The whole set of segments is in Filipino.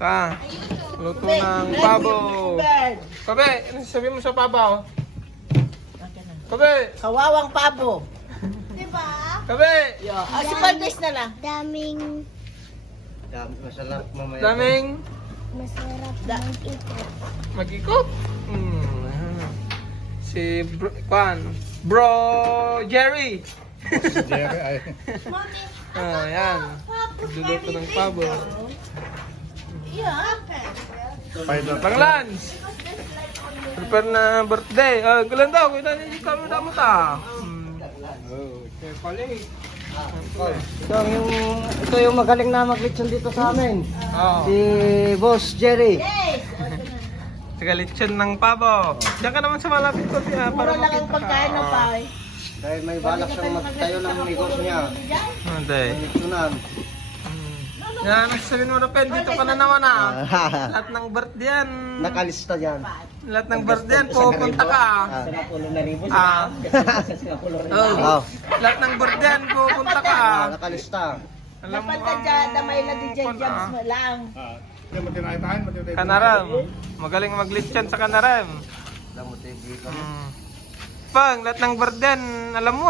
Ta. Luto ng pabo. Kabe, ano sabi mo sa pabo? Kabe, Kawawang pabo. kabe. Si Valdez na lang. Daming Masarap mamaya. Daming masarap mag-ikot. mag-ikot. Si Bro Jerry. Jerry ay. Yan. Nagluluto ng pabo. Pang lunch. Prepare na birthday. Gulan daw. Kaya hindi kami damo ta. Okay, pali. Ito yung magaling na mag-lechon dito sa amin. Si Boss Jerry. Tagalitsyon ng pabo. Diyan ka naman sa malapit ko. Mura lang ang pagkain ng pay. Dahil may balak siyang magtayo ng negosyo niya. Hindi. Lechonan. Yan, sabihin mo na pen, dito ka na naman Lahat ng birthday yan. Nakalista yan. Lahat ng birthday yan, pupunta ka Oh. Lahat ng birthday yan, pupunta ka. Nakalista. Alam mo Dapat na dyan, damay na di dyan jobs mo lang. Kanaram. Magaling maglitsyon sa Kanaram. Alam mo, TV ka. Pang, lahat ng birthday yan, alam mo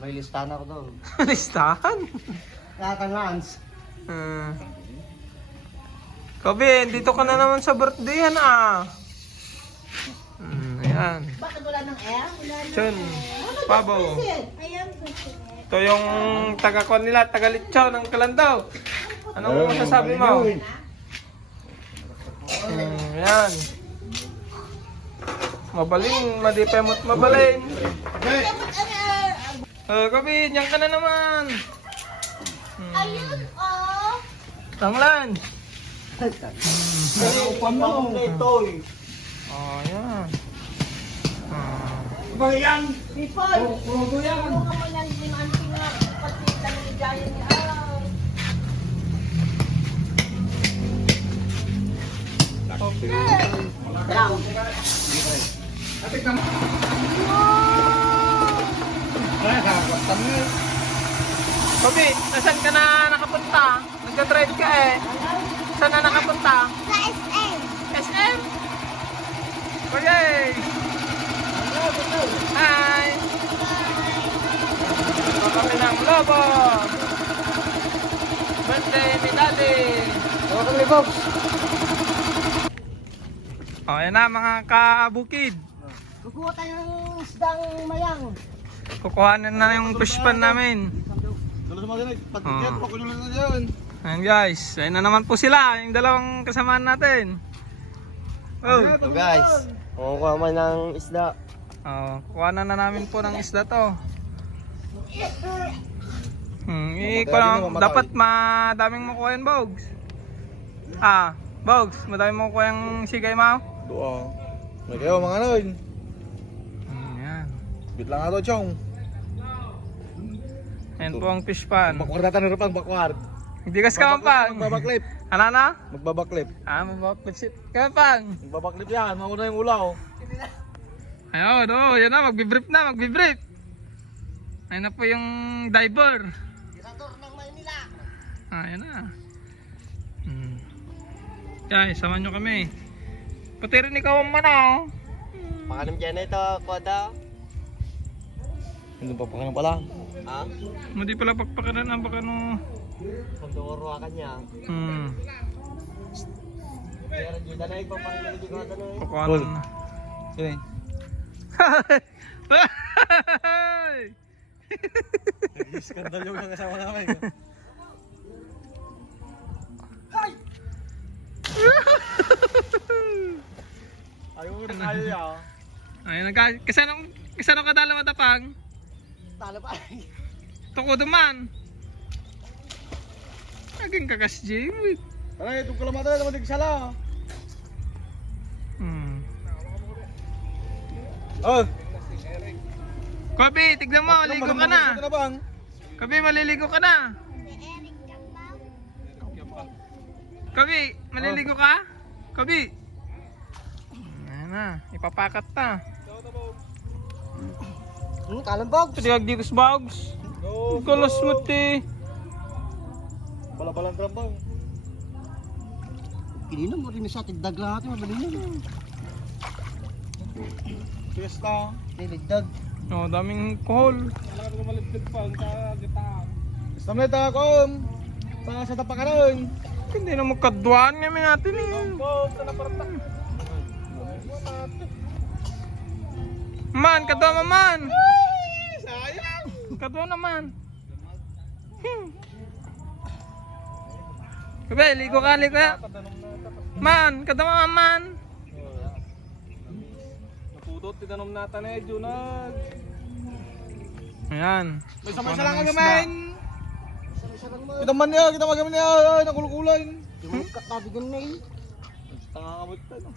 May listahan ako doon. Listahan. Kakanlans. Kobe, dito ka na naman sa birthday yan Ayan. Bakit wala ng air? Chon, pabo. Ayan. Ito yung taga-kon nila, taga-litsaw ng Kalandaw. Anong masasabi mo? Ayan. Mabaling, madipemot mabaling. Kobe, diyan ka na naman. Ayun, oh. Tanglan. Upan mo ito eh. Ayan. People, kung mo lang dinanting nga, pati lang ni Giant niya. Kobe, nasan ka na nakapunta? Nagda-drive ka Saan na nakapunta? Sa SM. SM? Okay. Hi. Ito kami ng Lobo. Birthday ni Daddy. Tawagan ni Box. Ayan na mga kabukid. Kukuha tayo ng isdang mayang. Kukuhanin na yung push pan namin. Ayan guys, ayun na naman po sila, yung dalawang kasamaan natin. So guys, kukuha mo ng isda. Kuha na namin po ng isda to. Dapat madaming makuha yan, Bogs. Bogs, madaming makuha yung sigay mo. Doon. May kayo mga nun. Yan. Bit lang ato, Chong. Ayan po ang fish pan. Bakward natin na pang bakward. Hindi kas ka pang. Magbabaklip. Ano na? Magbabaklip. Mababaklip ka pang. Magbabaklip yan. Mauna yung ulaw. Ayun, yan na, magbibrief na, magbibrief. Ayun na po yung diver. Tirador ng Maynila. Ayan na. Guys, samahan nyo kami. Pati rin ikaw ang mana, Pakanim dyan na ito, Koda. Hindi pa pakanim pala. Ha? Hindi pala pakpakanan ang baka no. Pagdurwa ka niya. Pero dito na ipapangilid ko ito na Pakuanan na. Yun Skandal yung mga kasama namin. Ayaw mo rin ayaw yan. Ayun, kasano ka dala matapang? Talo pa. Tukod man. Naging kakas Jimmy. Aray, itong kalamata na naman sala. Oh, Kobe, tignan mo, ligo ka na. Kobe, maliligo ka na. Kobe, maliligo ka? Kobe. Ayan na, ipapakat na. Kalambog. Pwede kag dikos bags. Kalas mo ti. Balabalang kalambog. Kinina mo rin sa tigdag lahat. Mabalinin. Fiesta. Niligdag. Oh, daming kohol. Basta mo ito ako. Sa tapak ka nun. Hindi na magkadwaan kami natin eh. Man, kadwa man. Sayang. Kadwa naman. Kabe, ligo ka. Man, kadwa man. Naputot, tinanom nata na eh, Junag. Ayan. May sama lang kami man. Kita man niya, kita magamin niya. Ay, nakulukulay. Katabigan na eh. Tangakamot ka no.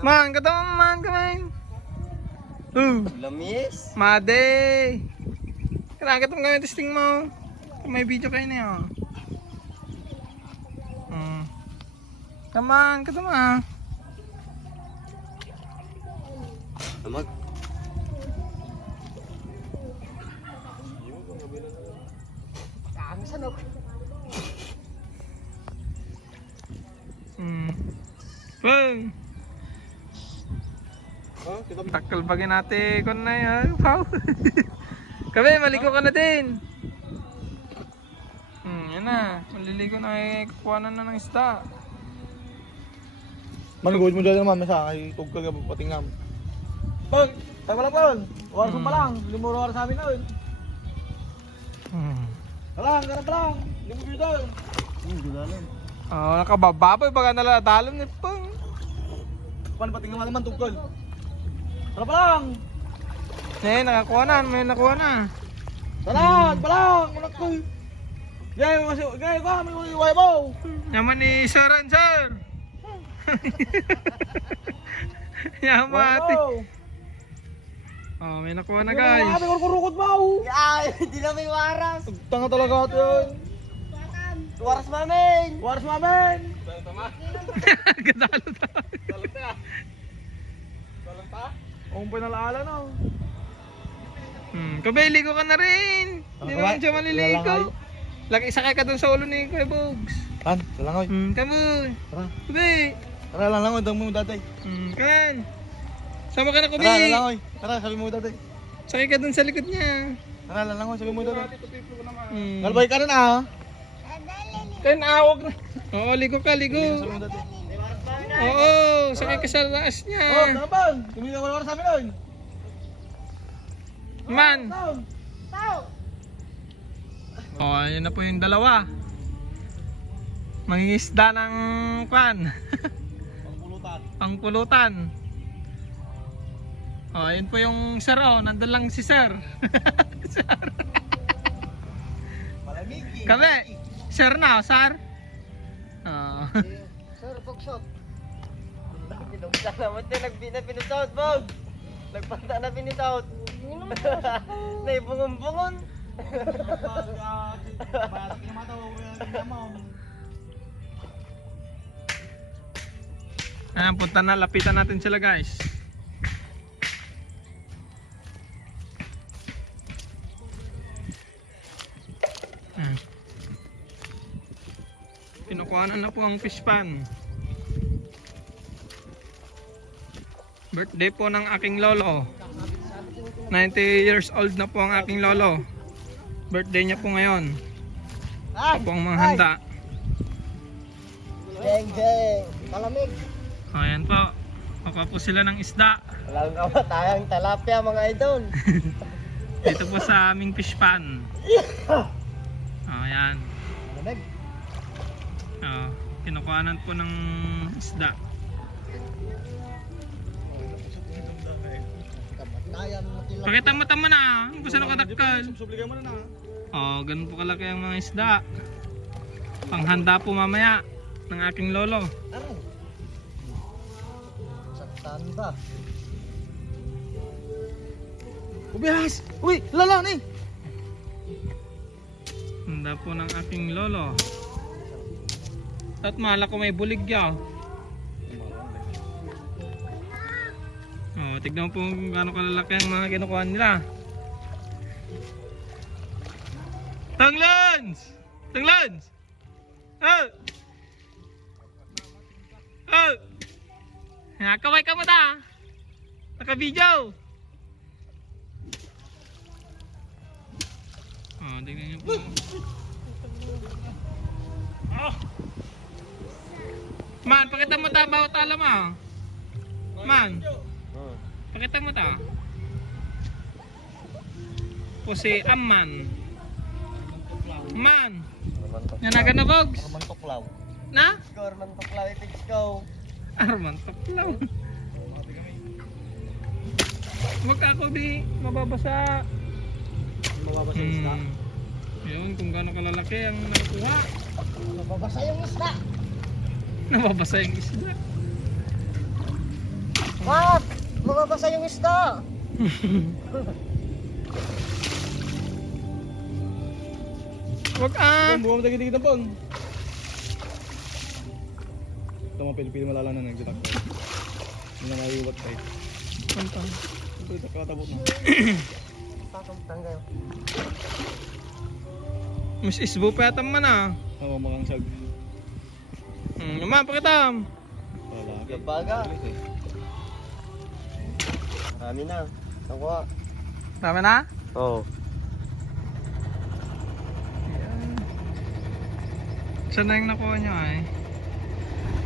Man, kadwa man kami. Lamis. Made. Kailangan ka gawin testing mo. Kung may video kayo na yun. Come on, kadama. Amag. Boom. Takal bagay natin kung na yun. Wow. Kabe, maligo ka na din. Yan na. Maliligo na eh. Kukuhanan na ng isda. Manugod mo dyan naman, masa ay tugkal ka patingam. Pag, tayo pala pa yun. Oras mo pa lang, limuro oras sa amin na yun. Kalang, ganap lang, limuro doon. Gudalan. Oh, nakabababoy baga naladalon ni Pang. Paano patingam naman tugkal? Tara pa lang! Nakakuha na, may nakuha na. Talang, palang, unak ko. Gaya ka, may iway mo. Yaman ni Saran, sir. Yaman ate. Oh, may nakuha na guys. May kurukot mo. Ay, hindi na may waras. Tanga talaga ito yun. Waras mamin. Waras mamin. Gadalo ta. Ang pinalaala na. Kabay, ligo ka na rin. Hindi naman siya maliligo. Lagi sakay ka dun sa ulo ni Kuya Bogs. Tan, salangoy. Kamu. Tara. Kabay. Tara lang lang, dang mo datay. Kan. Sama ka na, Tara Kubi. lang oy. Tara, sabi mo datay. Sakay ka dun sa likod niya. Tara lang lang, sabi mo datay. Hmm. Galbay ka rin ah. Kan awog na. Oo, ligo ka, ligo. Sabi mo datay. Oo, sakay ka sa taas Oh, niya. naman. Tumingin ka wala sa amin oy. Man. Pau! Oh, ayun na po yung dalawa. Mangingisda ng kwan. Pangpulutan. Pangpulutan. Oh, ayun po yung sir, oh. Nandun lang si sir. Sir. Malamig. Kami, sir na, sir. Oh. Sir, bogsot. Pinugsa naman din, pinusot, Bog. Nagpanta na pinisot. Naibungon-bungon. Ayan, punta na, lapitan natin sila guys. Ayan. Kinukuhanan na po ang fish pan. Birthday po ng aking lolo. 90 years old na po ang aking lolo. Birthday niya po ngayon. Ito po ang mga handa. Geng, geng. Malamig. Ayan po. Pakuha po sila ng isda. Walang kamatayang talapia mga idol. Dito po sa aming fish pan. Ayan. Malamig. Kinukuhanan po ng isda. Kamatayan mo tila. Pakita mo tama na. Kung saan nakadakal. Subligan mo na na. Oh, ganun po kalaki ang mga isda. Panghanda po mamaya ng aking lolo. Aray. Sa tanda. Ubihas! Uy! Lala ni! Handa po ng aking lolo. At mahala ko may buligya. Oh, tignan po kung gaano kalalaki ang mga kinukuha nila. Tanglans! Tanglans! Oh! Oh! Nakakaway ka mo ta. Naka-video. Oh, tingnan niyo po. Oh! Man, pakita mo ta bawat alam mo. Man, pakita mo ta. Pusi Amman. Man. Yan na bogs. Arman tuklaw. Na? Arman tuklaw itiks ko. Arman Tuklaw. Wag ako di mababasa. Mababasa yung isda. Yun, kung gaano kalalaki ang nakuha. Mababasa yung isda. Nababasa yung isda. Wag! Mababasa yung isda. Wag ah! Buwan mo tagit-tagit ang pon. Ito mga Pilipino malala na nagditak ko. Hindi na naiiwat tayo. Punta. Ito ito katabok na. Patong tanggal. Mas isbo pa yata man ah. Tama makang sag. Naman, pakita. Wala. Gabaga. Marami na. Nakuha. Tama na? Oo. Saan na yung nakuha nyo ay?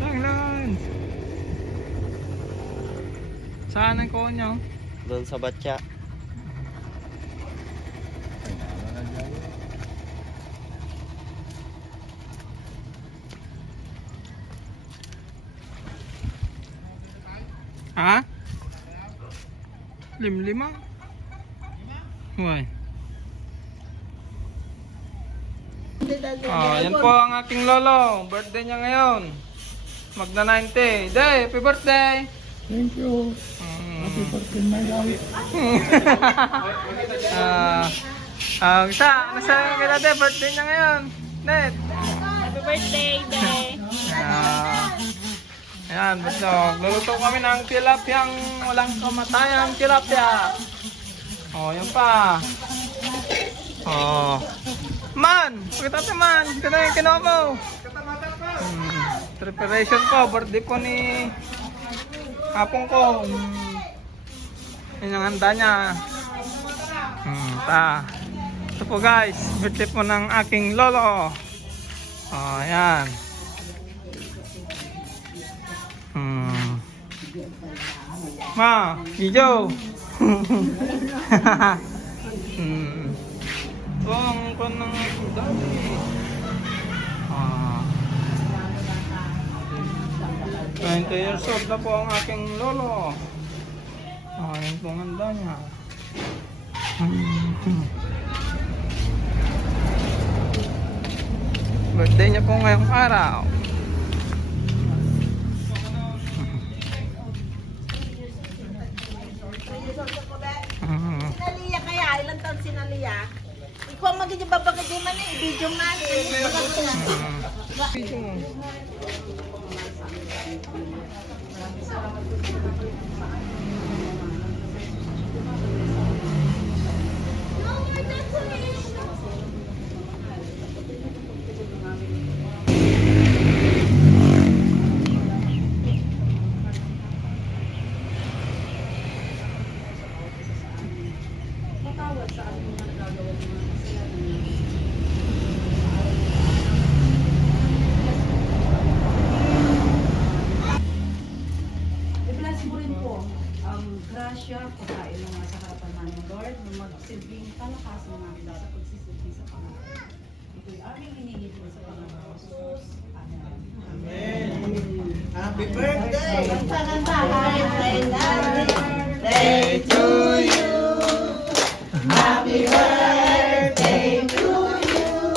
Lang. Saan ang nakuha nyo? Doon sa batya. Ha? Lima? Why? Yan po ang aking lolo. Birthday niya ngayon. Magna 90. Day, happy birthday! Thank you. Happy birthday, my love. Nasa kay dati, birthday niya ngayon. Net. Happy birthday, Day. Ayan, luluto kami ng tilapiyang walang kamatayang tilapia. Oh, yan pa. Oh. Man! Pakita natin man! Ito na yung kinuha mo. Preparation po, birthday po ni hapong ko. Yan ang handa niya. Ito po guys, birthday po ng aking lolo. Oh, ayan. Ma, video. Ito ang kon ng aking dami. 20 years old na po ang aking lolo. Yan po ang handa niya. Birthday niya po ngayong araw. Sinalia kaya, ilang taon sinalia? Ikaw ang magiging babagay man eh, video man. Video mo. I-bless mo rin po ang grasya, pagkain ng nasa harapan namin, Lord, na magsilbing palakasan namin sa pagsisilbi sa Panginoon. Ito'y aming hinihingin po sa Panginoon Jesus. Amen. Happy birthday! Day to you. Happy birthday to you.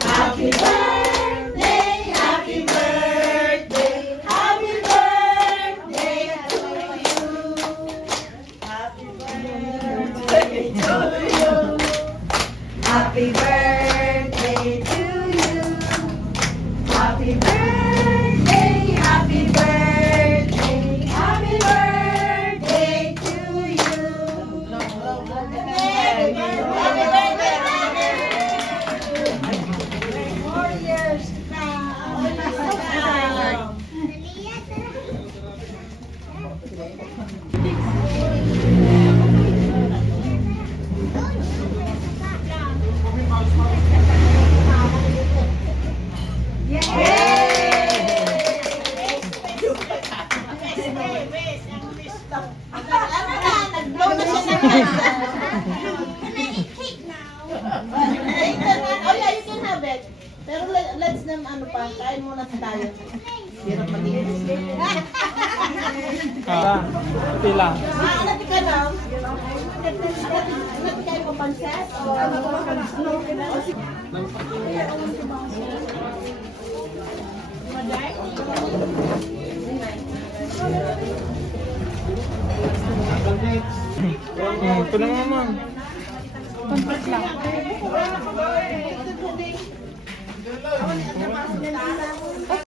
Happy birthday, happy birthday, happy birthday to you. Happy birthday to you. Happy birthday to you. Happy birthday, happy birthday, happy birthday to you. Happy birthday. Pero let's them ano pa, kain muna tayo. Hirap malinis. Pila. Anati ka na? Anati kayo pa panset? O ano? Ito na mama.